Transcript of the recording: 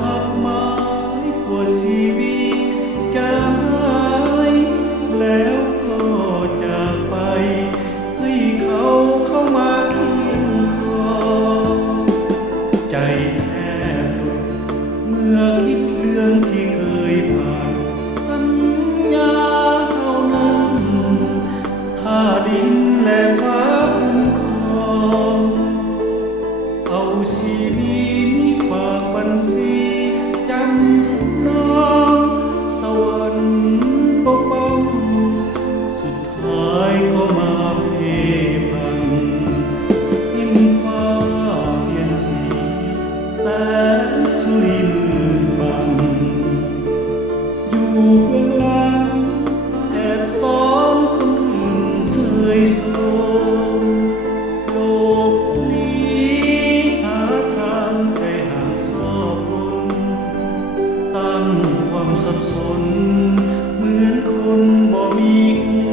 หักไม้กว่าชีวิตจะหายแล้วก็จากไปให้เขาเข้ามาเคียงคอยใจแทบหลุดเมื่อคิดเรื่องที่เคยผ่านสัญญาเท่านั้นถ้าดินและฟ้าคุ้มครองเอาชีวิตฝากบัญชีจำนองสวรรค์ปกป้องสุดท้ายก็มาเพพันหินฟ้าเปลี่ยนสีแสงสุริมืดบังอยู่เบื้องหลังแอบซ้อนคนอื่นเสยโสมโลกนี้หาทางไปห่างซอกคน สร้างความสับสนเหมือนคนบ่มีหั